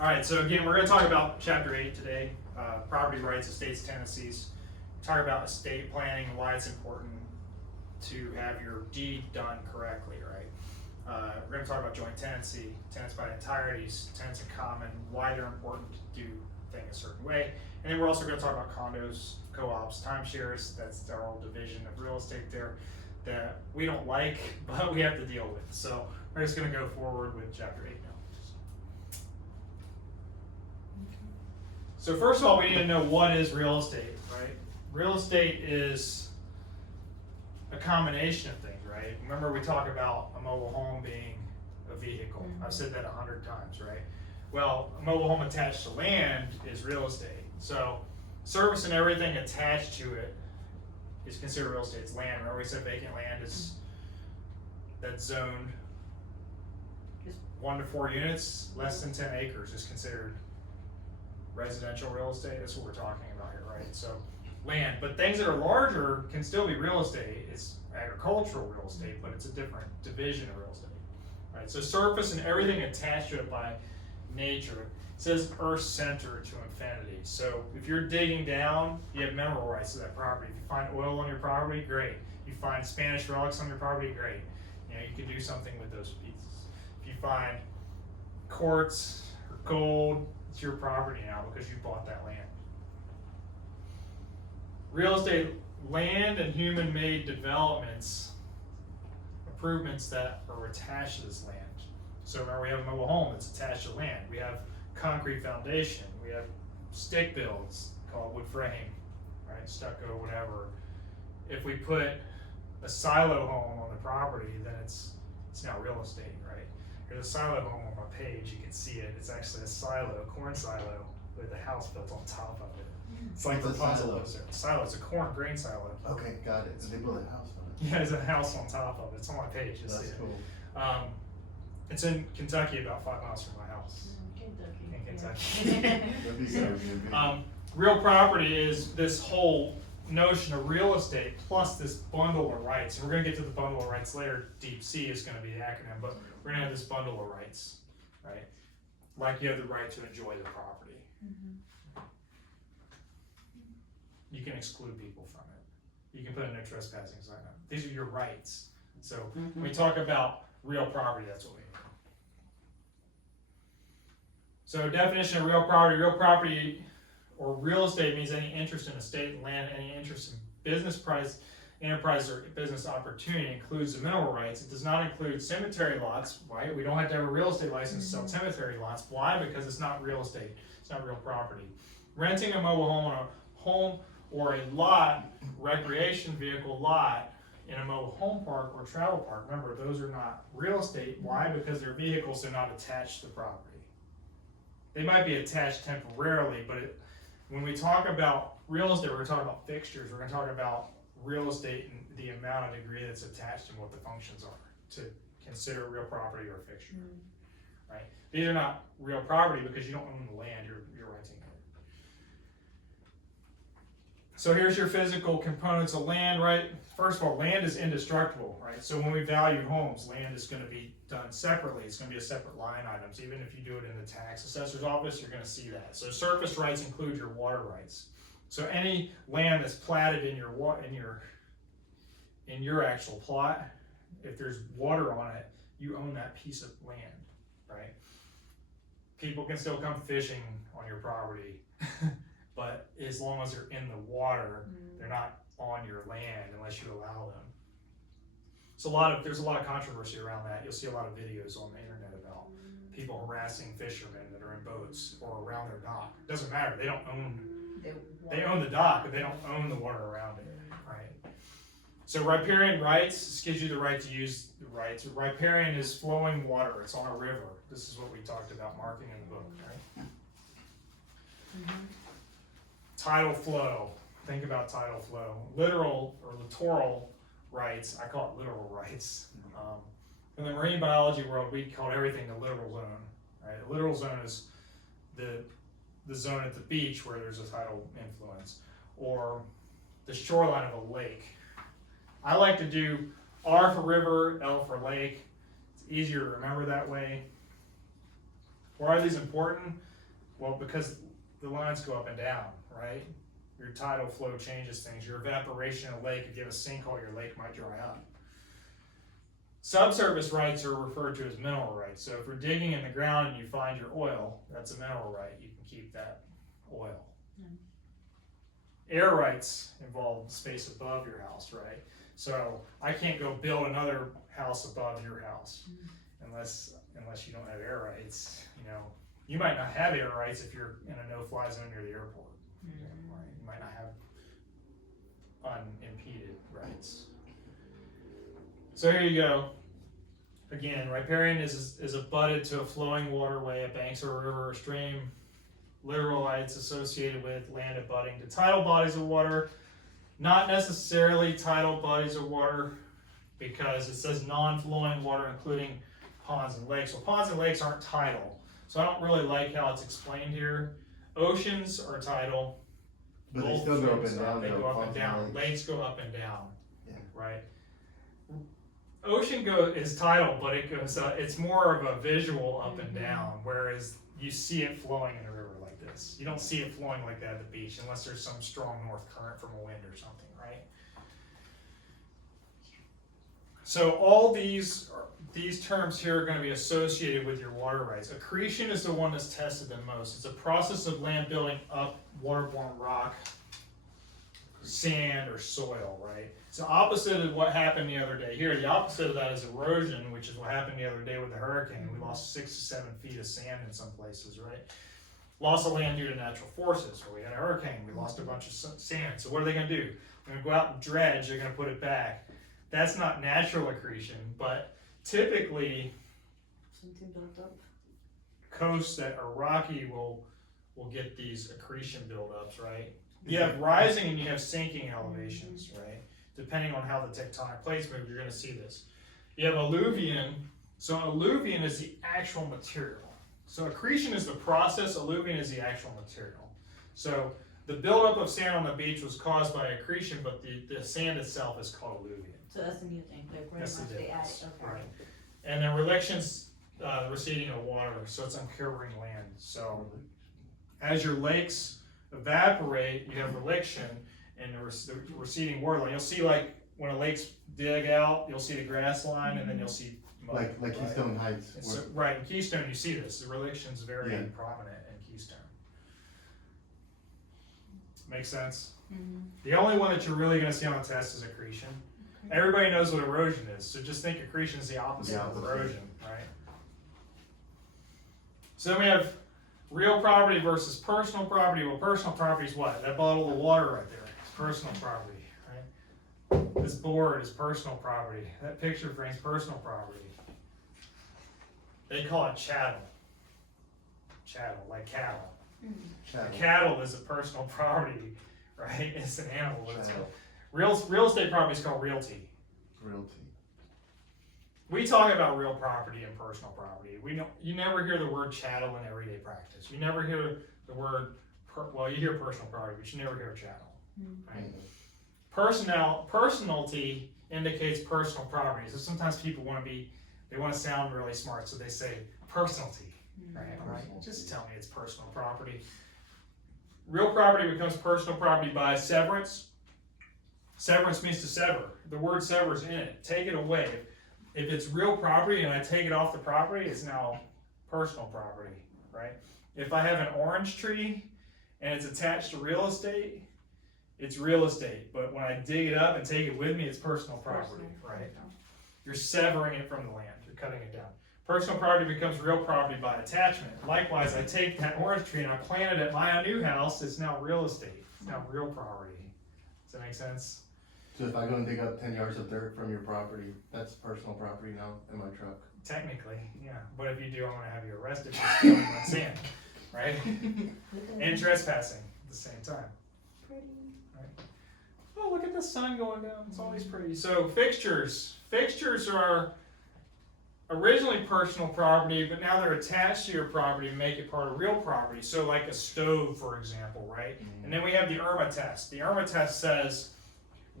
All right, so again, we're going to talk about Chapter 8 today, property rights, estates, tenancies. Talk about estate planning and why it's important to have your deed done correctly, right? We're going to talk about joint tenancy, tenants by entireties, tenants in common, why they're important to do things a certain way. And then we're also going to talk about condos, co-ops, timeshares. That's our whole division of real estate there that we don't like, but we have to deal with. So we're just going to go forward with Chapter 8 now. So first of all, we need to know what is real estate, right? Real estate is a combination of things, right? Remember we talk about a mobile home being a vehicle. Mm-hmm. I've said that 100 times, right? Well, a mobile home attached to land is real estate. So service and everything attached to it is considered real estate. It's land. Remember we said vacant land is that's zoned 1 to 4 units, less than 10 acres is considered residential real estate. That's what we're talking about here, right? So land, but things that are larger can still be real estate. It's agricultural real estate, but it's a different division of real estate, right? So surface and everything attached to it by nature. It says earth center to infinity. So if you're digging down, you have mineral rights to that property. If you find oil on your property, great. If you find Spanish relics on your property, great. You know, you can do something with those pieces. If you find quartz or gold, it's your property now because you bought that land. Real estate, land and human-made developments, improvements that are attached to this land. So remember, we have a mobile home that's attached to land. We have concrete foundation. We have stick builds called wood frame, right? Stucco, whatever. If we put a silo home on the property, then it's now real estate, right? There's a silo home on my page. You can see it. It's actually a silo, a corn silo, with a house built on top of it. It's like Rapunzel lives there. Silo, it's a corn grain silo. Okay, got it. So they built a house on it. Yeah, there's a house on top of it. It's on my page. You'll see it. Cool. It's in Kentucky, about 5 miles from my house. Kentucky. In Kentucky. That'd be good. Real property is this whole notion of real estate plus this bundle of rights. And we're going to get to the bundle of rights later. Deep C is going to be the acronym, but we're going to have this bundle of rights, right? Like you have the right to enjoy the property. Mm-hmm. You can exclude people from it. You can put a no trespassing sign up. These are your rights. So when we talk about real property, that's what we mean. So definition of real property or real estate means any interest in estate and land, any interest in business price, enterprise or business opportunity includes the mineral rights. It does not include cemetery lots, right? We don't have to have a real estate license to sell cemetery lots. Why? Because it's not real estate. It's not real property. Renting a mobile home on a home or a lot, recreation vehicle lot in a mobile home park or travel park. Remember, those are not real estate. Why? Because they're vehicles, they're not attached to the property. They might be attached temporarily, but when we talk about real estate, we're going to talk about fixtures. We're going to talk about real estate and the amount of degree that's attached and what the functions are to consider real property or a fixture, right? These are not real property because you don't own the land, you're renting it. So here's your physical components of land, right? First of all, land is indestructible, right? So when we value homes, land is going to be done separately. It's going to be a separate line items. Even if you do it in the tax assessor's office, you're going to see that. So surface rights include your water rights. So any land that's platted in your actual plot, if there's water on it, you own that piece of land, right? People can still come fishing on your property, but as long as they're in the water, they're not on your land unless you allow them. So there's a lot of controversy around that. You'll see a lot of videos on the internet about people harassing fishermen that are in boats or around their dock. It doesn't matter. They own the dock, but they don't own the water around it, right? So riparian rights, this gives you the right to use the rights. Riparian is flowing water. It's on a river. This is what we talked about marking in the book, right? Tidal flow. Think about tidal flow. Literal or littoral rights, I call it literal rights. In the marine biology world, we call everything the littoral zone, right? A littoral zone is the zone at the beach where there's a tidal influence, or the shoreline of a lake. I like to do R for river, L for lake. It's easier to remember that way. Why are these important? Well, because the lines go up and down, right? Your tidal flow changes things. Your evaporation in a lake, if you have a sinkhole, your lake might dry up. Subsurface rights are referred to as mineral rights. So if you're digging in the ground and you find your oil, that's a mineral right. You can keep that oil. Air rights involve space above your house, right? So I can't go build another house above your house unless you don't have air rights. You know, you might not have air rights if you're in a no-fly zone near the airport. Right? You might not have unimpeded rights. So here you go. Again, riparian is abutted to a flowing waterway, a banks of a river or stream. Literal rights associated with land abutting to tidal bodies of water. Not necessarily tidal bodies of water, because it says non-flowing water, including ponds and lakes. Well, ponds and lakes aren't tidal, so I don't really like how it's explained here. Oceans are tidal. But they still go up and down. They though, go up and ponds down. lakes. Lakes go up and down. Yeah. Right. Ocean is tidal, but it goes. It's more of a visual up and down, whereas you see it flowing in a river like this. You don't see it flowing like that at the beach unless there's some strong north current from a wind or something, right? So all these terms here are going to be associated with your water rights. Accretion is the one that's tested the most. It's a process of land building up waterborne rock, sand, or soil, right? So opposite of what happened the other day here. The opposite of that is erosion, which is what happened the other day with the hurricane. We lost 6 to 7 feet of sand in some places, right? Loss of land due to natural forces. Or we had a hurricane, we lost a bunch of sand. So what are they going to do? They're going to go out and dredge, they're going to put it back. That's not natural accretion, but typically Something built up. coasts that are rocky will get these accretion buildups, right? You have rising and you have sinking elevations, right? Depending on how the tectonic plates move, you're going to see this. You have alluvion. So alluvion is the actual material. So accretion is the process, alluvion is the actual material. So the buildup of sand on the beach was caused by accretion, but the sand itself is called alluvion. So that's the new thing, like pretty That's the much they add difference, it, okay. right? And then reliction's receding of water, so it's uncovering land. So as your lakes evaporate, you have reliction and the receding water line. You'll see, like when a lake's dig out, you'll see the grass line, and then you'll see mud, Like right? Keystone Heights. And so, right, in Keystone you see this. The reliction's very Yeah. prominent in Keystone. Make sense? Mm-hmm. The only one that you're really going to see on the test is accretion. Everybody knows what erosion is, so just think accretion is the opposite of erosion, right? So then we have real property versus personal property. Well, personal property is what? That bottle of water right there. It's personal property, right? This board is personal property. That picture frame's personal property. They call it chattel. Chattel, like cattle. Chattel. Cattle is a personal property, right? It's an animal. It's Chattel. real estate property is called realty. Realty. We talk about real property and personal property. You never hear the word chattel in everyday practice. You never hear the word, you hear personal property, but you never hear chattel. Right? Personality indicates personal property. So sometimes people they want to sound really smart, so they say personality. Right? Just tell me it's personal property. Real property becomes personal property by severance. Severance means to sever. The word sever is in it. Take it away. If it's real property and I take it off the property, it's now personal property, right? If I have an orange tree and it's attached to real estate, it's real estate. But when I dig it up and take it with me, it's personal property, right? You're severing it from the land. You're cutting it down. Personal property becomes real property by attachment. Likewise, I take that orange tree and I plant it at my new house, it's now real estate. It's now real property. Does that make sense? So if I go and dig up 10 yards of dirt from your property, that's personal property now in my truck. Technically, yeah. But if you do, I'm going to have you arrested for stealing my sand, right? And trespassing at the same time. Pretty. Right? Oh, look at the sun going down. It's always pretty. So fixtures. Fixtures are originally personal property, but now they're attached to your property to make it part of real property. So like a stove, for example, right? And then we have the IRMA test. The IRMA test says,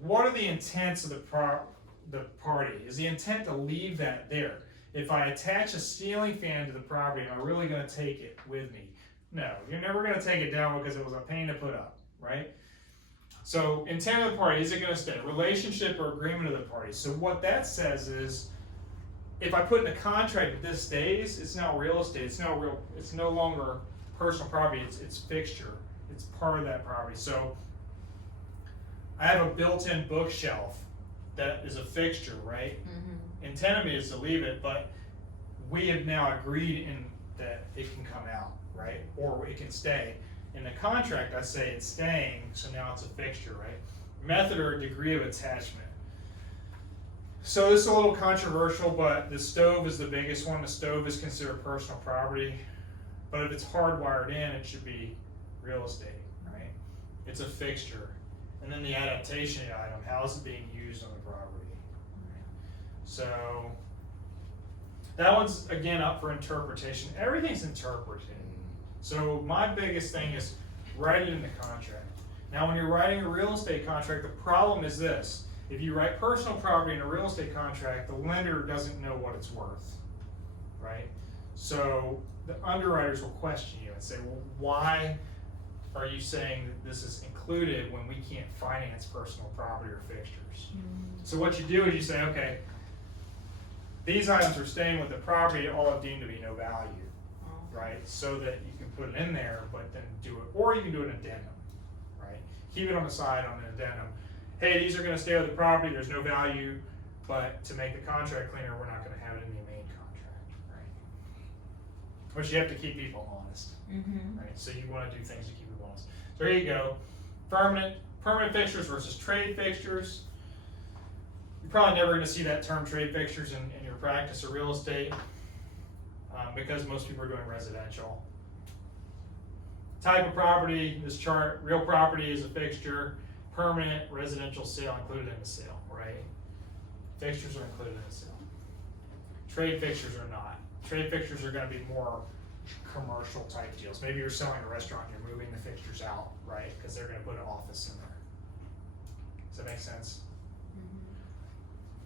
what are the intents of the party? Is the intent to leave that there? if I attach a ceiling fan to the property, am I really gonna take it with me? No, you're never gonna take it down because it was a pain to put up, right? So intent of the party, is it gonna stay? Relationship or agreement of the parties. So what that says is, if I put in a contract that this stays, it's now real estate, it's no longer personal property, it's fixture, it's part of that property. So I have a built-in bookshelf that is a fixture, right? Intent of me is to leave it, but we have now agreed in that it can come out, right? Or it can stay. In the contract, I say it's staying, so now it's a fixture, right? Method or degree of attachment. So this is a little controversial, but the stove is the biggest one. The stove is considered personal property, but if it's hardwired in, it should be real estate, right? It's a fixture. And then the adaptation item, how is it being used on the property? So that one's again up for interpretation. Everything's interpreted. So my biggest thing is write it in the contract. Now when you're writing a real estate contract, the problem is this. If you write personal property in a real estate contract, the lender doesn't know what it's worth, right? So the underwriters will question you and say, well, why are you saying that this is included when we can't finance personal property or fixtures? So what you do is you say, okay, these items are staying with the property, all have deemed to be no value, right? So that you can put it in there, but then do it, or you can do an addendum, right? Keep it on the side on an addendum. Hey, these are gonna stay with the property, there's no value, but to make the contract cleaner, we're not gonna have it in the main contract, right? But you have to keep people honest, right? So you wanna do things to keep people honest. So here you go, permanent fixtures versus trade fixtures. You're probably never gonna see that term trade fixtures in your practice of real estate, because most people are doing residential. Type of property, this chart, real property is a fixture, permanent residential sale included in the sale, right? Fixtures are included in the sale. Trade fixtures are not. Trade fixtures are gonna be more commercial type deals. Maybe you're selling a restaurant and you're moving the fixtures out, right? Because they're gonna put an office in there. Does that make sense?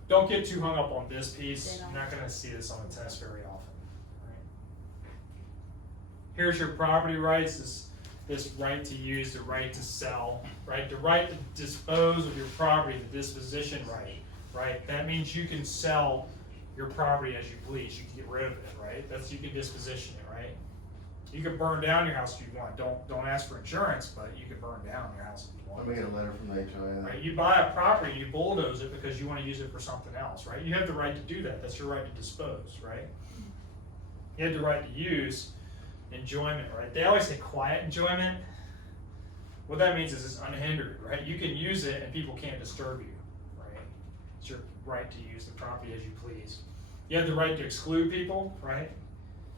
Don't get too hung up on this piece. You're not gonna see this on the test very often, right? Here's your property rights, this right to use, the right to sell, right? The right to dispose of your property, the disposition right? That means you can sell your property as you please. You can get rid of it, right? You can disposition it, right? You can burn down your house if you want. Don't ask for insurance, but you can burn down your house if you want. Let me get a letter from the HOA. Right? You buy a property, you bulldoze it because you want to use it for something else, right? You have the right to do that. That's your right to dispose, right? You have the right to use enjoyment, right? They always say quiet enjoyment. What that means is it's unhindered, right? You can use it and people can't disturb you, right? It's your right to use the property as you please. You have the right to exclude people, right?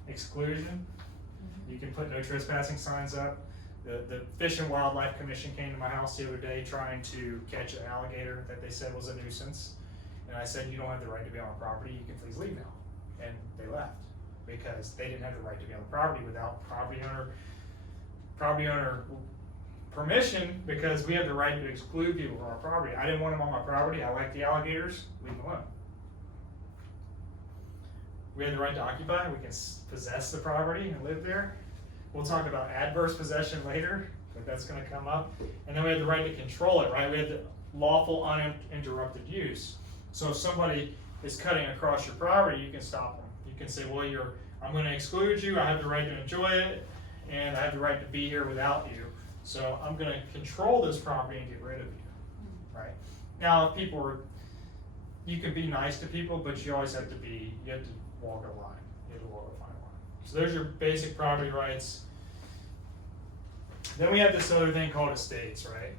Exclusion. You can put no trespassing signs up. The Fish and Wildlife Commission came to my house the other day trying to catch an alligator that they said was a nuisance. And I said, you don't have the right to be on the property, you can please leave now. And they left because they didn't have the right to be on the property without property owner permission, because we have the right to exclude people from our property. I didn't want them on my property, I like the alligators, leave them alone. We have the right to occupy, we can possess the property and live there. We'll talk about adverse possession later, but that's gonna come up. And then we have the right to control it, right? We have the lawful uninterrupted use. So if somebody is cutting across your property, you can stop them. You can say, well, I'm gonna exclude you, I have the right to enjoy it, and I have the right to be here without you. So I'm gonna control this property and get rid of you, right? Now, if people are, you can be nice to people, but you always have to walk a line. You have to walk a fine line. So there's your basic property rights. Then we have this other thing called estates, right?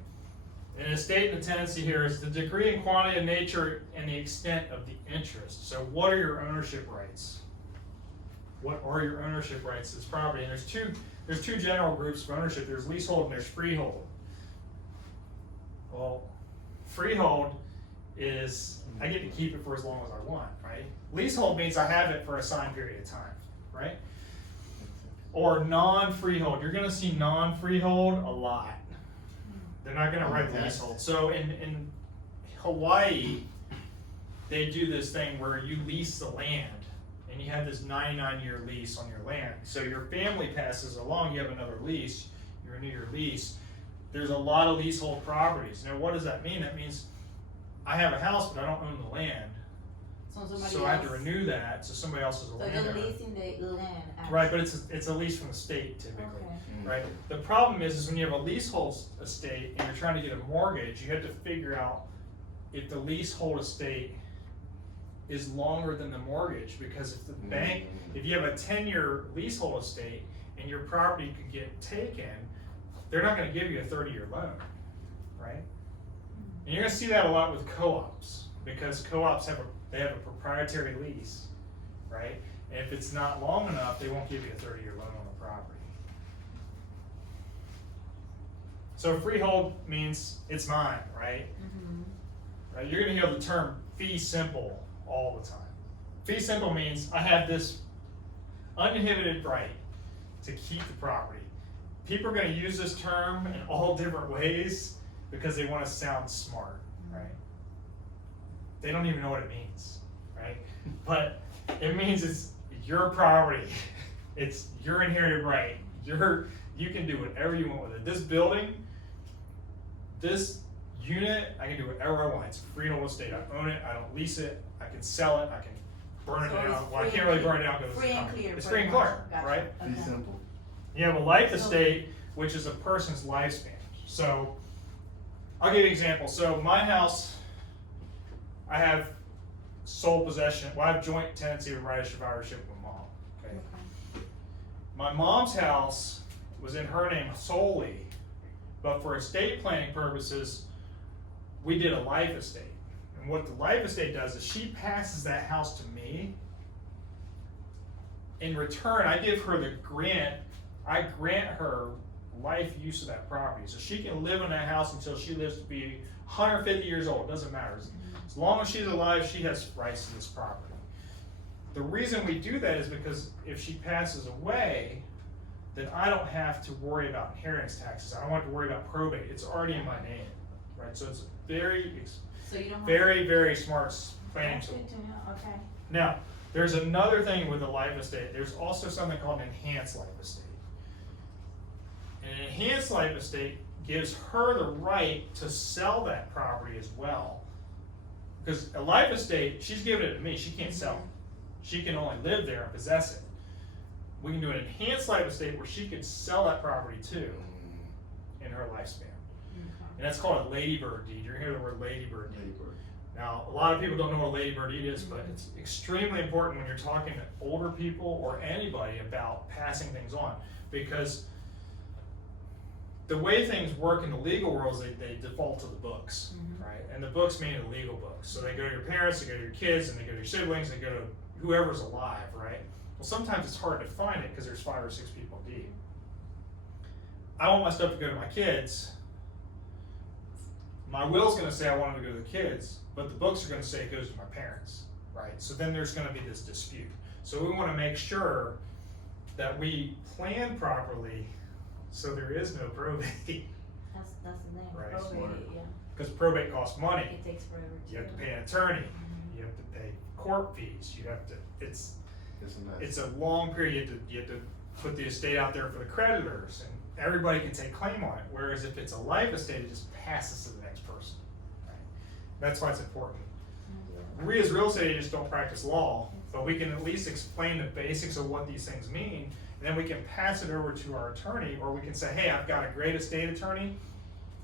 An estate in the tenancy here is the degree and quantity of nature and the extent of the interest. So what are your ownership rights? What are your ownership rights to this property? And there's two general groups of ownership. There's leasehold and there's freehold. Well, freehold is I get to keep it for as long as I want, right? Leasehold means I have it for a assigned period of time, right? Or non-freehold. You're gonna see non-freehold a lot. They're not gonna write leasehold. So in Hawaii, they do this thing where you lease the land and you have this 99-year lease on your land. So your family passes along, you have another lease, you renew your lease. There's a lot of leasehold properties. Now, what does that mean? That means I have a house, but I don't own the land. So I have to renew that, so somebody else is a So landowner. you're leasing the land. Right, but it's a lease from the state typically. Okay. Right? The problem is when you have a leasehold estate and you're trying to get a mortgage, you have to figure out if the leasehold estate is longer than the mortgage, because if the bank, if you have a 10-year leasehold estate and your property could get taken, they're not gonna give you a 30-year loan, right? And you're gonna see that a lot with co-ops, because co-ops have a proprietary lease, right? And if it's not long enough, they won't give you a 30-year loan on the property. So freehold means it's mine, right? Right? You're gonna hear the term fee simple all the time. Fee simple means I have this uninhibited right to keep the property. People are gonna use this term in all different ways because they wanna sound smart, right? They don't even know what it means, right? But it means it's your property. It's your inherited right. You can do whatever you want with it. This building, this unit, I can do whatever I want. It's a freehold estate. I own it. I don't lease it. I can sell it. I can burn it So it's down. Well, I free can't really and burn it down because free and clear. it's free and clear, Gotcha. right? Be Okay. simple. You have a life estate, which is a person's lifespan. So I'll give you an example. So my house, I have sole possession. Well, I have joint tenancy with right of survivorship with mom. Okay. Okay. My mom's house was in her name solely, but for estate planning purposes, we did a life estate. And what the life estate does is she passes that house to me. In return, I give her the grant. I grant her life use of that property. So she can live in that house until she lives to be 150 years old. It doesn't matter. As long as she's alive, she has rights to this property. The reason we do that is because if she passes away, then I don't have to worry about inheritance taxes. I don't have to worry about probate. It's already in my name, right? So it's very, So you don't have. very, very smart planning That's tool. good to know. Okay. Now, there's another thing with a life estate. There's also something called an enhanced life estate. An enhanced life estate gives her the right to sell that property as well. Because a life estate, she's giving it to me, she can't sell it. She can only live there and possess it. We can do an enhanced life estate where she can sell that property too in her lifespan. And that's called a ladybird deed. You're hearing the word ladybird deed. Now, a lot of people don't know what a ladybird deed is, but it's extremely important when you're talking to older people or anybody about passing things on. Because the way things work in the legal world is they default to the books, right? And the books mean the legal books. So they go to your parents, they go to your kids, and they go to your siblings, they go to whoever's alive, right? Well, sometimes it's hard to find it because there's 5 or 6 people deep. I want my stuff to go to my kids. My will's gonna say I want them to go to the kids, but the books are gonna say it goes to my parents, right? So then there's gonna be this dispute. So we wanna make sure that we plan properly so there is no probate. That's the name. Right. Probate, yeah. Because probate costs money. It takes forever to. You have to pay an attorney, you have to pay court fees, you have to, it's a long period, you have to put the estate out there for the creditors, and everybody can take claim on it, whereas if it's a life estate, it just passes to the next person, right? That's why it's important. We as real estate agents don't practice law, but we can at least explain the basics of what these things mean, and then we can pass it over to our attorney, or we can say, hey, I've got a great estate attorney,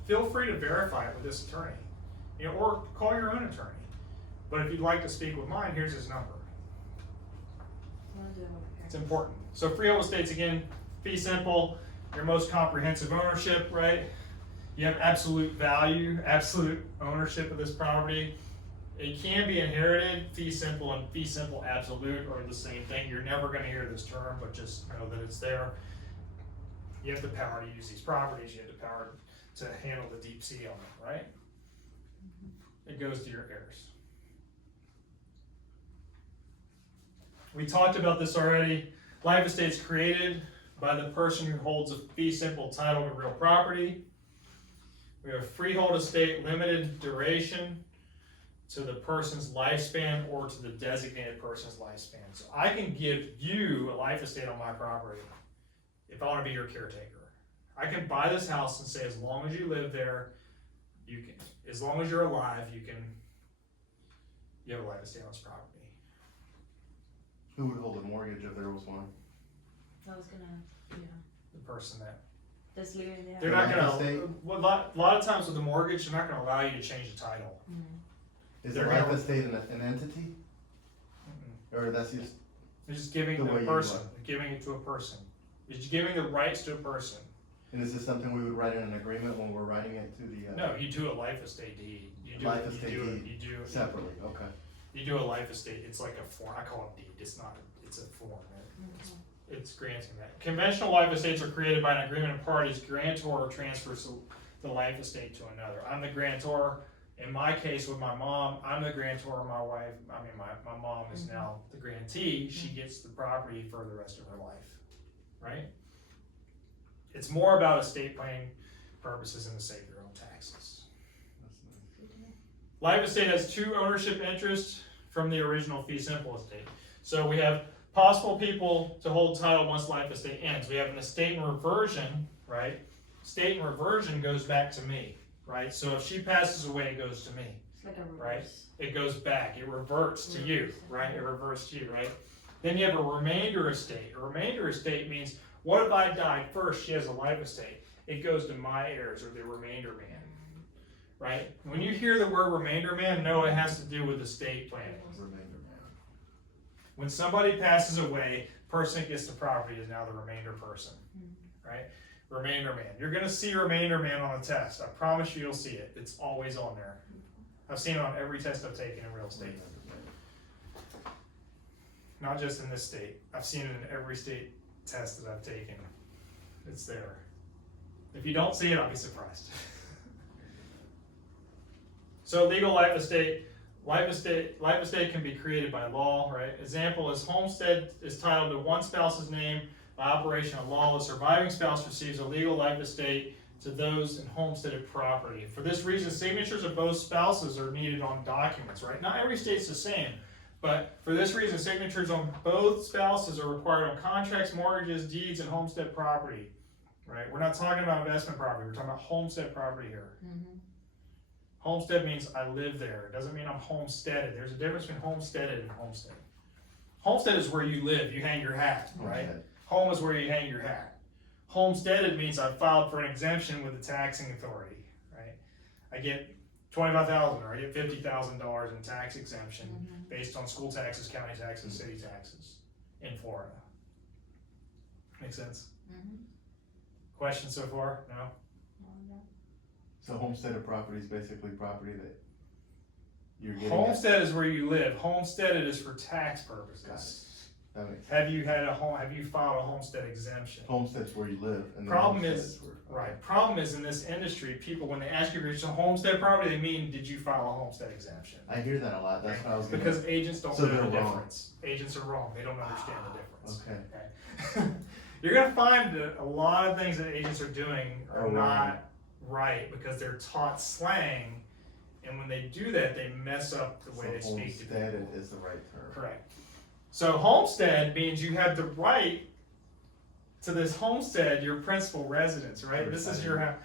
feel free to verify it with this attorney, you know, or call your own attorney. But if you'd like to speak with mine, here's his number. It's important. So freehold estates, again, fee simple, your most comprehensive ownership, right? You have absolute value, absolute ownership of this property. It can be inherited. Fee simple and fee simple absolute are the same thing. You're never gonna hear this term, but just know that it's there. You have the power to use these properties, you have the power to handle the deep sea element, right? It goes to your heirs. We talked about this already. Life estate's created by the person who holds a fee simple title to real property. We have freehold estate, limited duration. to the person's lifespan or to the designated person's lifespan. So I can give you a life estate on my property if I wanna be your caretaker. I can buy this house and say, as long as you live there, you can, as long as you're alive, you have a life estate on this property. Who would hold a mortgage if there was one? I was gonna, yeah, The person that, just leave it there. they're The not life gonna, estate? well, a lot of times with the mortgage, they're not gonna allow you to change the title. Is They're a life gonna- estate an entity? Or that's just, They're just giving The the way you person, want. giving it to a person. You're just giving the rights to a person. and is this something we would write in an agreement when we're writing it to the, No, you do a life estate deed. You do, Life you estate do, deed. you do, separately, okay. you do a life estate, it's like a form, I call it deed, it's not, it's a form. It's granting that. Conventional life estates are created by an agreement of parties. Grantor transfers the life estate to another. I'm the grantor. In my case with my mom, I'm the grantor. My wife, my mom is now the grantee. She gets the property for the rest of her life, right? It's more about estate planning purposes and to save your own taxes. Life estate has two ownership interests from the original fee simple estate. So we have possible people to hold title once life estate ends. We have an estate in reversion, right? Estate in reversion goes back to me, right? So if she passes away, it goes to me. It's like a reverse. Right. It goes back, it reverts to you, right? It reverts to you, right? Then you have a remainder estate. A remainder estate means, what if I died first, she has a life estate? It goes to my heirs or the remainder man, right? When you hear the word remainder man, know it has to do with estate planning. Remainder When somebody passes away, person that gets the property is now the remainder person, right? Remainder man. You're gonna see remainder man on a test. I promise you, you'll see it. It's always on there. I've seen it on every test I've taken in real estate. Not just in this state. I've seen it in every state test that I've taken. It's there. If you don't see it, I'll be surprised. So legal life estate. Life estate can be created by law, right? Example is homestead is titled to one spouse's name by operation of law. The surviving spouse receives a legal life estate to those in homesteaded property. For this reason, signatures of both spouses are needed on documents, right? Not every state's the same, but for this reason, signatures on both spouses are required on contracts, mortgages, deeds, and homestead property, right? We're not talking about investment property, we're talking about homestead property here. Homestead means I live there. It doesn't mean I'm homesteaded. There's a difference between homesteaded and homestead. Homestead is where you live, you hang your hat, right? Okay. Home is where you hang your hat. Homesteaded means I filed for an exemption with the taxing authority, right? I get $25,000 or I get $50,000 in tax exemption based on school taxes, county taxes, city taxes in Florida. Make sense? Questions so far? No? So homesteaded property is basically property that you're getting. Homestead is where you live. Homesteaded is for tax purposes. That makes sense. Have you had a home? Have you filed a homestead exemption? Homestead's where you live. And then Problem homestead is, where- right. Problem is in this industry, people when they ask you if it's a homestead property, they mean did you file a homestead exemption? I hear that a lot, that's what I was gonna. Because agents don't So know the they're wrong. difference. Agents are wrong. They don't understand the difference. Okay. Okay. You're gonna find that a lot of things that agents are doing are Are wrong. not right because they're taught slang, and when they do that, they mess up the way they So speak to people. homesteaded is the right term. Correct. So homestead means you have the right to this homestead, your principal residence, right? This is your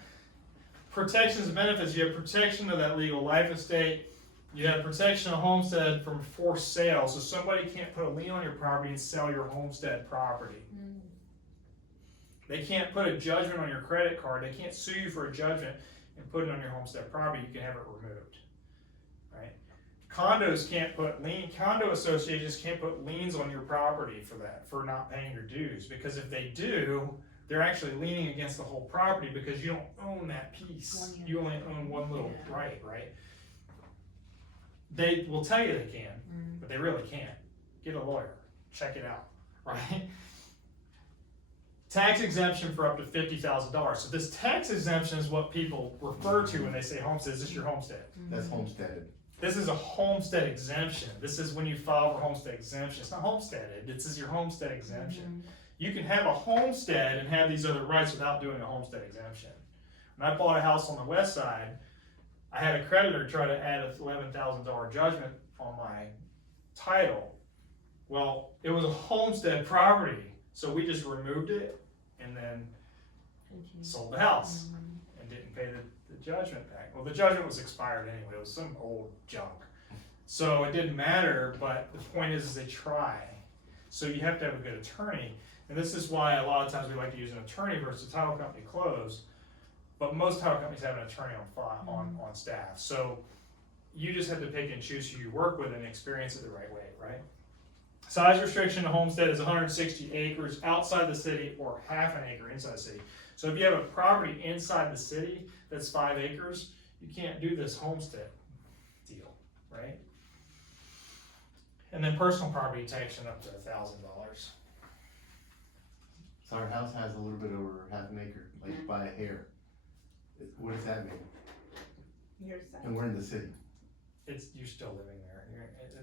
protections and benefits. You have protection of that legal life estate. You have protection of homestead from forced sale. So somebody can't put a lien on your property and sell your homestead property. They can't put a judgment on your credit card. They can't sue you for a judgment and put it on your homestead property. You can have it removed, right? Condos can't put condo associations can't put liens on your property for that, for not paying your dues. Because if they do, they're actually leaning against the whole property because you don't own that piece. You only own one little right? They will tell you they can, but they really can't. Get a lawyer, check it out, right? Tax exemption for up to $50,000. So this tax exemption is what people refer to when they say homestead. Is this your homestead? That's homesteaded. This is a homestead exemption. This is when you file for homestead exemption. It's not homesteaded. This is your homestead exemption. You can have a homestead and have these other rights without doing a homestead exemption. When I bought a house on the west side, I had a creditor try to add a $11,000 judgment on my title. Well, it was a homestead property, so we just removed it and then sold the house and didn't pay the judgment back. Well, the judgment was expired anyway, it was some old junk. So it didn't matter, but the point is they try. So you have to have a good attorney. And this is why a lot of times we like to use an attorney versus a title company close. But most title companies have an attorney on file, on staff. So you just have to pick and choose who you work with and experience it the right way, right? Size restriction to homestead is 160 acres outside the city or half an acre inside the city. So if you have a property inside the city that's 5 acres, you can't do this homestead deal, right? And then personal property taxation up to $1,000. So our house has a little bit over half an acre, like by a hair. What does that mean? Your side. And we're in the city. You're still living there.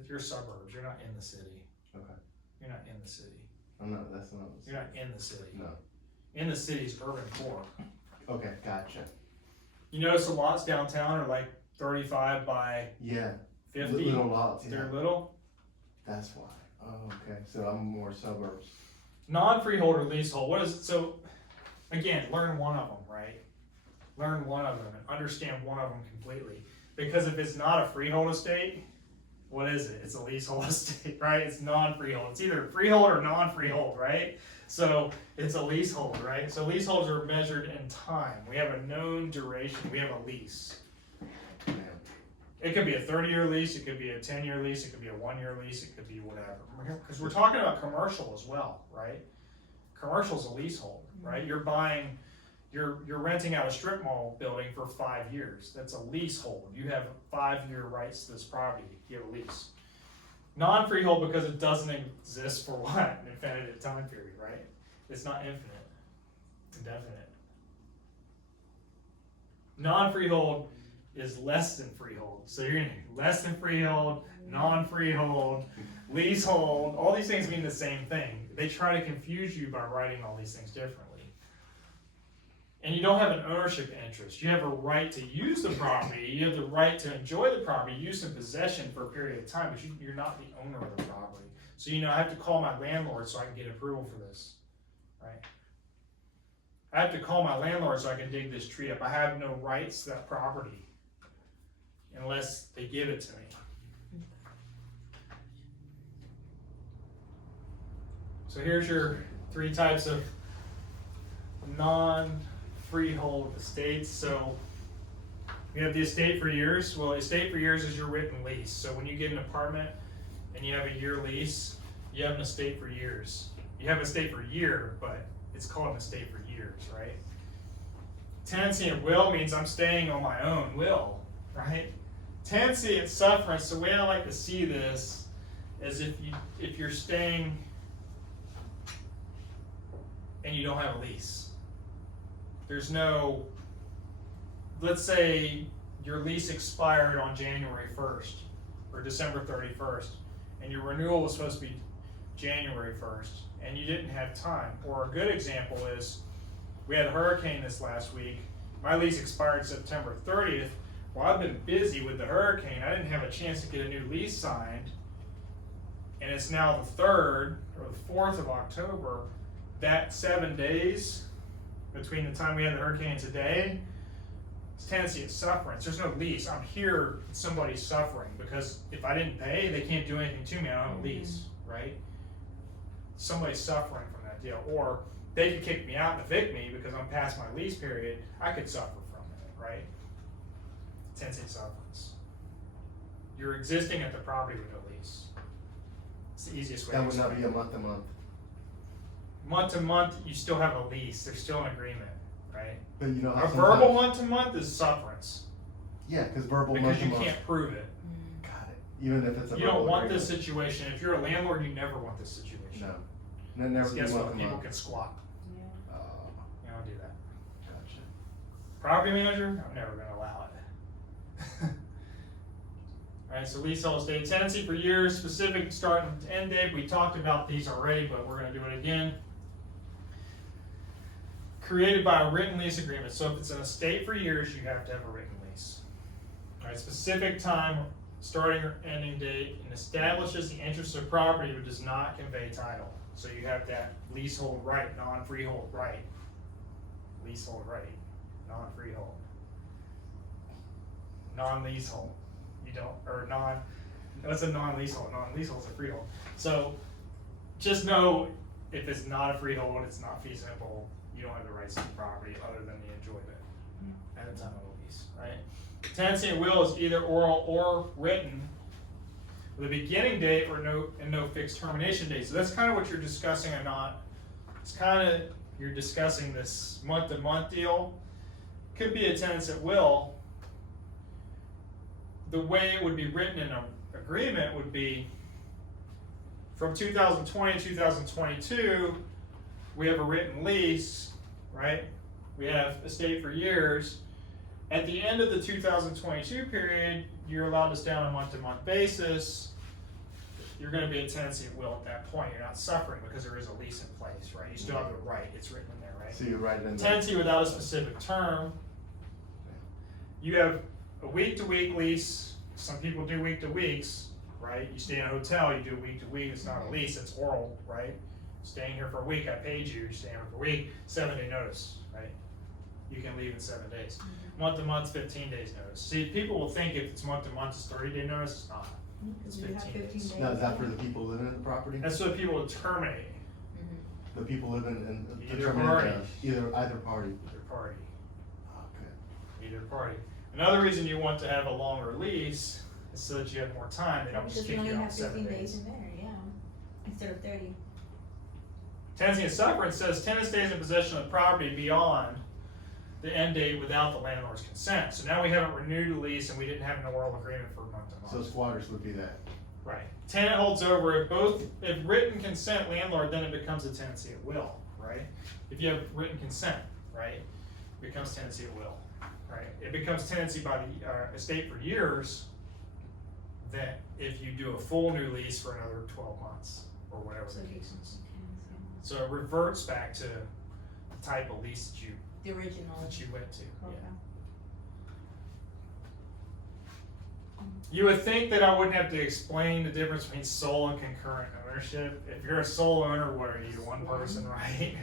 You're suburbs. You're not in the city. Okay. You're not in the city. That's not. You're not in the city. No. In the city's urban core. Okay, gotcha. You notice the lots downtown are like 35 by Yeah. 50. Little lots, yeah. They're little. That's why. Oh, okay. So I'm more suburbs. Non-freehold or leasehold. What is it? So, again, learn one of them, right? Learn one of them and understand one of them completely. Because if it's not a freehold estate, what is it? It's a leasehold estate, right? It's non-freehold. It's either freehold or non-freehold, right? So it's a leasehold, right? So leaseholds are measured in time. We have a known duration. We have a lease. Man. It could be a 30-year lease. It could be a 10-year lease. It could be a 1-year lease. It could be whatever. Because we're talking about commercial as well, right? Commercial is a leasehold, right? You're buying, you're renting out a strip mall building for 5 years. That's a leasehold. You have 5-year rights to this property. You have a lease. Non-freehold because it doesn't exist for what? An infinite time period, right? It's not infinite, indefinite. Non-freehold is less than freehold. So you're gonna less than freehold, non-freehold, leasehold. All these things mean the same thing. They try to confuse you by writing all these things differently. And you don't have an ownership interest. You have a right to use the property. You have the right to enjoy the property, use and possession for a period of time, but you're not the owner of the property. So I have to call my landlord so I can get approval for this, right? I have to call my landlord so I can dig this tree up. I have no rights to that property unless they give it to me. So here's your 3 types of non-freehold estates. So we have the estate for years. Well, estate for years is your written lease. So when you get an apartment and you have a year lease, you have an estate for years. You have an estate for a year, but it's called an estate for years, right? Tenancy and will means I'm staying on my own will, right? Tenancy and sufferance, the way I like to see this is if you're staying and you don't have a lease. There's no, let's say your lease expired on January 1st or December 31st and your renewal was supposed to be January 1st and you didn't have time. Or a good example is, we had a hurricane this last week. My lease expired September 30th. Well, I've been busy with the hurricane. I didn't have a chance to get a new lease signed. And it's now the 3rd or the 4th of October. That 7 days between the time we had the hurricane and today, it's tenancy and sufferance. There's no lease. I'm here, somebody's suffering, because if I didn't pay, they can't do anything to me. I don't have a lease, right? Somebody's suffering from that deal. Or they could kick me out and evict me because I'm past my lease period. I could suffer from it, right? Tenancy and sufferance. You're existing at the property with no lease. It's the easiest way. That would not be a month to month. Month to month, you still have a lease. There's still an agreement, right? But you know how A sometimes- verbal month to month is sufferance Yeah, because verbal because month to you month. can't prove it. Got it. Even if it's a You don't verbal want agreement. this situation. If you're a landlord, you never want this situation. No. Then never Because be guess month what? to People month. can squat. Yeah. You don't do that. Gotcha. Property manager, I'm never going to allow it. Alright, so leasehold estate tenancy for years, specific start and end date. We talked about these already, but we're going to do it again. Created by a written lease agreement. So if it's an estate for years, you have to have a written lease. Alright, specific time, starting or ending date, and establishes the interest of property but does not convey title. So you have that leasehold right, non-freehold right. Leasehold right, non-freehold. Non-leasehold, you don't, or what's a non-leasehold? Non-leasehold's a freehold. So just know if it's not a freehold, it's not fee simple, you don't have the rights to the property other than the enjoyment at the time of the lease, right? Tenancy and will is either oral or written with a beginning date or no fixed termination date. So that's kind of what you're discussing or not. It's kind of, you're discussing this month-to-month deal. Could be a tenancy at will. The way it would be written in an agreement would be from 2020 to 2022, we have a written lease, right? We have a estate for years. At the end of the 2022 period, you're allowed to stay on a month-to-month basis. You're gonna be a tenancy at will at that point. You're not suffering because there is a lease in place, right? You still have the right, it's written in there, right? So you write it in. Tenancy without a specific term. You have a week-to-week lease. Some people do week-to-weeks, right? You stay in a hotel, you do week-to-week, it's not a lease, it's oral, right? Staying here for a week, I paid you, you're staying here for a week, 7-day notice, right? You can leave in 7 days. Month-to-month, 15 days notice. See, people will think if it's month-to-month, it's 30-day notice, it's not. It's You have 15 days. Now, is that for the people living in the property? That's what people will terminate, The people living in. Either determining party. Either party. either party. Okay. Either party. Another reason you want to have a longer lease is so that you have more time, they don't just Because you kick only you out have in 7 15 days. days in there, yeah, instead of 30. Tenancy and sufferance says tenant stays in possession of the property beyond the end date without the landlord's consent. So now we haven't renewed the lease and we didn't have an oral agreement for month to So month. squatters would be that. Right. Tenant holds over if written consent landlord, then it becomes a tenancy at will, right? If you have written consent, right, it becomes tenancy at will, right? It becomes tenancy by the estate for years, that if you do a full new lease for another 12 months or whatever So the you case can- is. okay, So it reverts back to the type of lease that you The original. went to. Okay. Yeah. You would think that I wouldn't have to explain the difference between sole and concurrent ownership. If you're a sole owner, what are you? One person, right?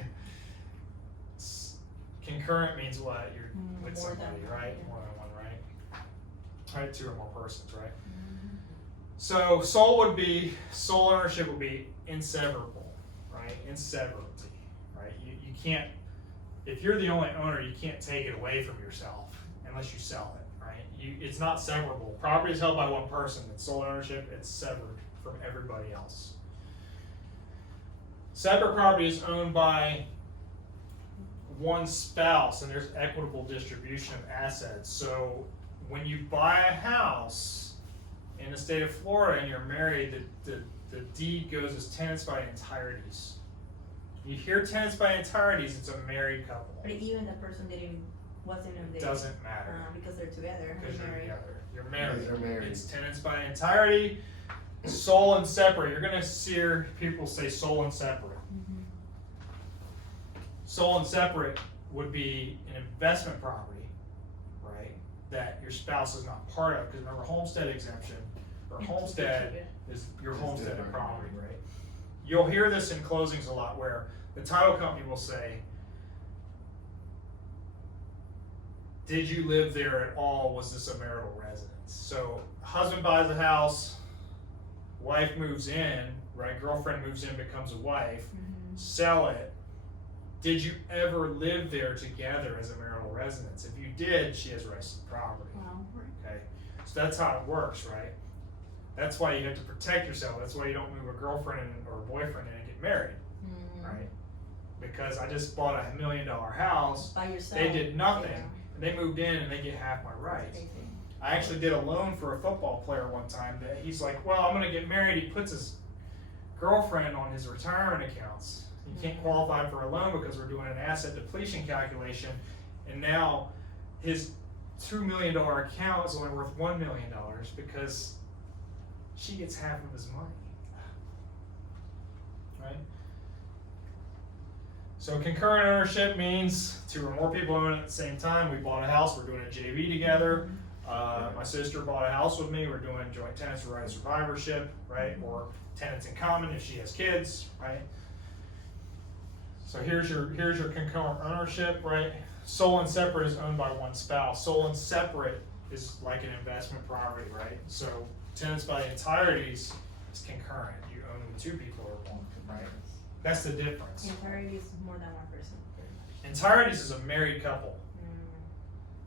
Concurrent means what? You're with More than somebody, one, right? yeah. More than one, right? Right, 2 or more persons, right? Mhm. So sole ownership would be inseverable, right? Inseverability, right? You can't, if you're the only owner, you can't take it away from yourself unless you sell it, right? It's not severable. Property is held by one person. It's sole ownership, it's severed from everybody else. Separate property is owned by one spouse and there's equitable distribution of assets. So when you buy a house in the state of Florida and you're married, the deed goes as tenants by entireties. You hear tenants by entireties, it's a married couple. But even the person wasn't in It the. doesn't matter Because they're together. because you're married. together. You're married. Because they're married. It's tenants by entirety, sole and separate. You're gonna hear people say sole and separate. Mhm. Sole and separate would be an investment property, right? That your spouse is not part of, because remember homestead exemption, or homestead is your It's homestead different. property, right? You'll hear this in closings a lot where the title company will say, did you live there at all? Was this a marital residence? So husband buys a house, wife moves in, right? Girlfriend moves in, becomes a wife, Mhm. sell it. Did you ever live there together as a marital residence? If you did, she has rights to the property. Wow. Okay, so that's how it works, right? That's why you have to protect yourself. That's why you don't move a girlfriend or a boyfriend in and get married, Mhm. right? Because I just bought a $1 million house. By yourself. They did nothing. Yeah. And they moved in and they get half my rights. Crazy. I actually did a loan for a football player one time that he's like, well, I'm gonna get married. He puts his girlfriend on his retirement accounts. He can't qualify for a loan because we're doing an asset depletion calculation. And now his $2 million account is only worth $1 million because she gets half of his money. Right? So concurrent ownership means 2 or more people own it at the same time. We bought a house, we're doing a JV together. My sister bought a house with me, we're doing joint tenants or right of survivorship, right? Or tenants in common if she has kids, right? So here's your concurrent ownership, right? Sole and separate is owned by one spouse. Sole and separate is like an investment property, right? So tenants by entireties is concurrent. You own with two people or one, right? That's the difference. Entireties is more than one person. Entireties is a married couple. Mm.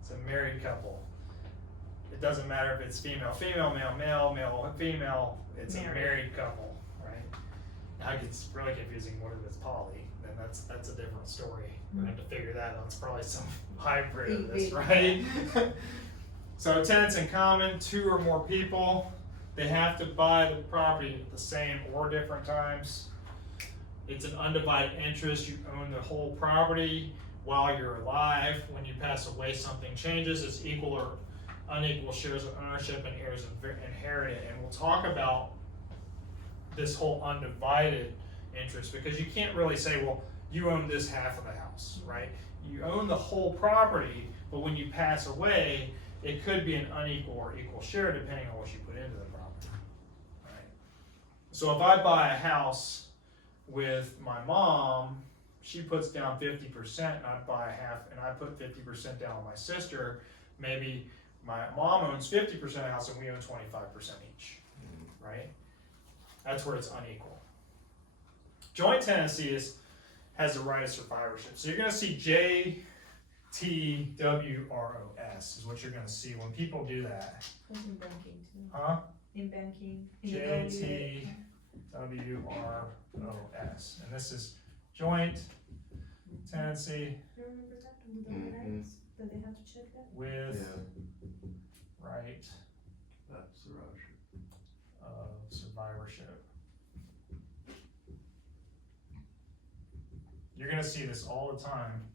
It's a married couple. It doesn't matter if it's female, female, male, male, male, female. It's a married couple, right? Now it gets really confusing. What if it's poly? Then that's a different story. We're gonna have to figure that out. It's probably some hybrid of this, right? So tenants in common, 2 or more people. They have to buy the property at the same or different times. It's an undivided interest. You own the whole property while you're alive. When you pass away, something changes. It's equal or unequal shares of ownership and heirs inherit it. And we'll talk about this whole undivided interest because you can't really say, well, you own this half of the house, right? You own the whole property, but when you pass away, it could be an unequal or equal share depending on what you put into the property, right? So if I buy a house with my mom, she puts down 50% and I buy half and I put 50% down on my sister, maybe my mom owns 50% of the house and we own 25% each, right? That's where it's unequal. Joint tenancy has the right of survivorship. So you're gonna see JTWROS is what you're gonna see when people do that. What's in banking too? Huh? In banking. JTWROS. And this is joint tenancy You remember that? With the Mhm. rights? Do they have to check that? with Yeah, right that's the rush. of survivorship. You're gonna see this all the time.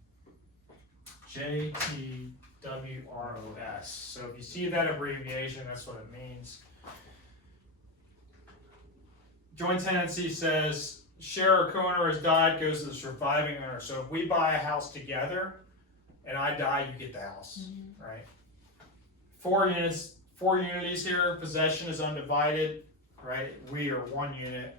JTWROS. So if you see that abbreviation, that's what it means. Joint tenancy says share or co-owner has died goes to the surviving owner. So if we buy a house together and I die, you get the house, right? 4 unities here. Possession is undivided, right? We are 1 unit.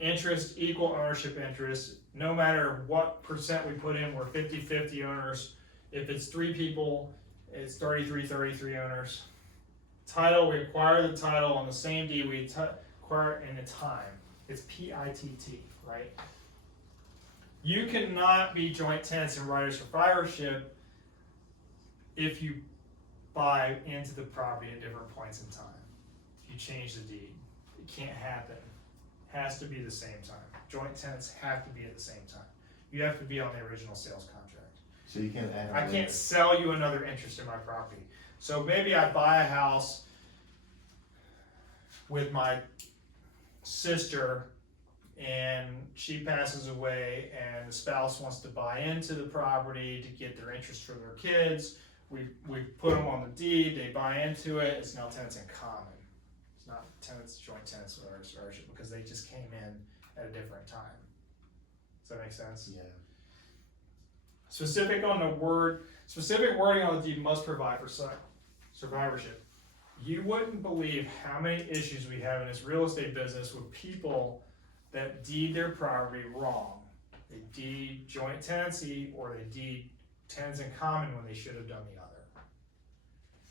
Interest, equal ownership interest. No matter what percent we put in, we're 50-50 owners. If it's 3 people, it's 33 owners. Title, we acquire the title on the same deed we acquire it in a time. It's PITT, right? You cannot be joint tenants and right of survivorship if you buy into the property at different points in time. If you change the deed, it can't happen. It has to be the same time. Joint tenants have to be at the same time. You have to be on the original sales contract. So you can't add. I can't sell you another interest in my property. So maybe I buy a house with my sister and she passes away and the spouse wants to buy into the property to get their interest for their kids. We put them on the deed, they buy into it, it's now tenants in common. It's not tenants, joint tenants or survivorship because they just came in at a different time. Does that make sense? Yeah. Specific wording on the deed must provide for survivorship. You wouldn't believe how many issues we have in this real estate business with people that deed their property wrong. They deed joint tenancy or they deed tenants in common when they should have done the other.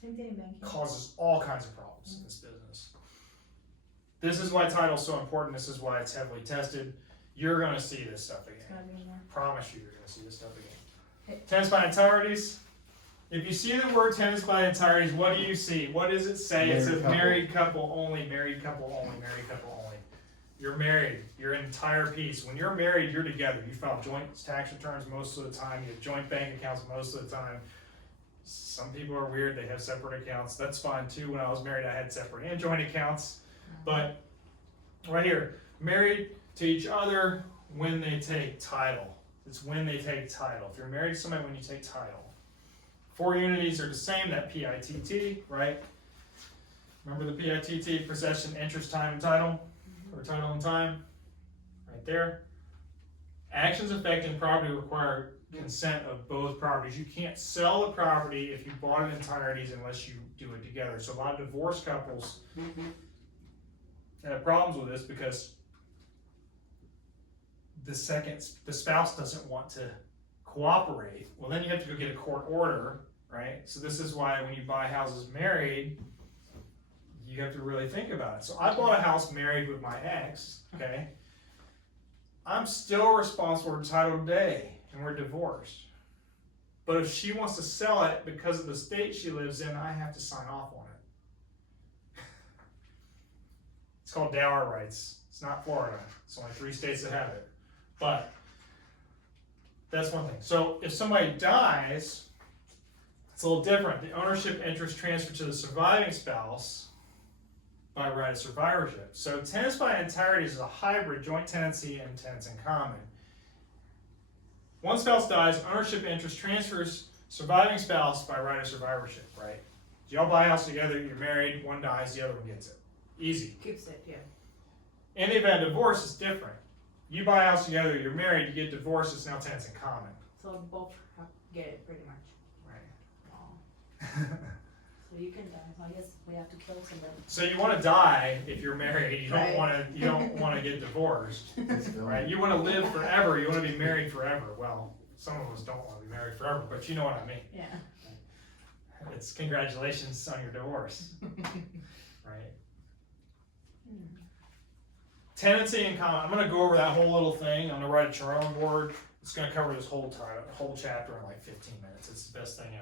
Same thing in banking. Causes all kinds of problems in this business. This is why title's so important. This is why it's heavily tested. You're gonna see this stuff It's again. gotta be in there. Promise you, you're gonna see this stuff again. Okay. Tenants by entireties. If you see the word tenants by entireties, what do you see? What does it say? It says married couple only, married couple only, married couple only. You're married. You're an entire piece. When you're married, you're together. You file joint tax returns most of the time. You have joint bank accounts most of the time. Some people are weird. They have separate accounts. That's fine too. When I was married, I had separate and joint accounts. But right here, married to each other when they take title. It's when they take title. If you're married to somebody, when you take title. 4 unities are the same, that PITT, right? Remember the PITT, possession, interest, time, and title? Or title and time? Right there. Actions affecting property require consent of both properties. You can't sell the property if you bought it in entireties unless you do it together. So a lot of divorced couples have problems with this because the spouse doesn't want to cooperate. Well, then you have to go get a court order, right? So this is why when you buy houses married, you have to really think about it. So I bought a house married with my ex, okay? I'm still responsible for title today, and we're divorced. But if she wants to sell it because of the state she lives in, I have to sign off on it. It's called dower rights. It's not Florida. It's only 3 states that have it. But that's one thing. So if somebody dies, it's a little different. The ownership interest transferred to the surviving spouse by right of survivorship. So tenants by entireties is a hybrid joint tenancy and tenants in common. One spouse dies, ownership interest transfers surviving spouse by right of survivorship, right? Y'all buy a house together, you're married, one dies, the other one gets it. Easy. Keeps it, yeah. In the event of divorce, it's different. You buy a house together, you're married, you get divorced, it's now tenants in common. So both have, get it pretty much. Right. So you can die, I guess we have to kill somebody. So you want to die if you're married. You don't Right. want to get divorced, It's filming. right? You want to live forever. You want to be married forever. Well, some of us don't want to be married forever, but you know what I mean. Yeah. It's congratulations on your divorce, right? Tenancy in common. I'm going to go over that whole little thing. I'm going to write a chart on board. It's going to cover this whole chapter in like 15 minutes. It's the best thing ever.